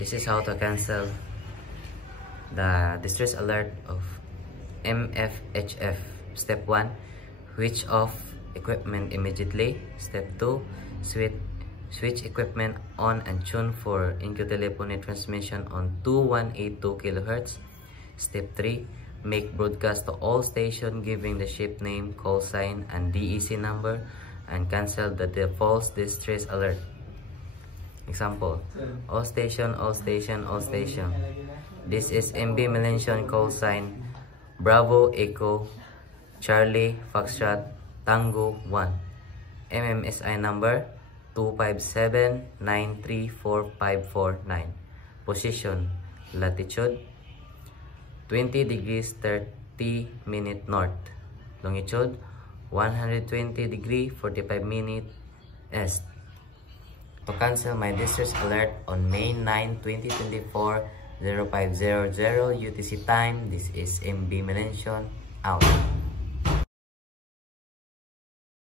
This is how to cancel the distress alert of MFHF. Step 1, switch off equipment immediately. Step 2, switch equipment on and tune for NQ telephony transmission on 2182 kHz. Step 3, make broadcast to all stations giving the ship name, call sign, and DEC number, and cancel the default distress alert. Example, all station, all station, all station. This is MB Melanchon call sign Bravo Echo Charlie Foxtrot Tango 1. MMSI number 257934549. Position, latitude 20 degrees 30 minute north. Longitude 120 degree 45 minute east. To cancel my distress alert on May 9, 2024, 0500 UTC time, this is MB Melanchon out.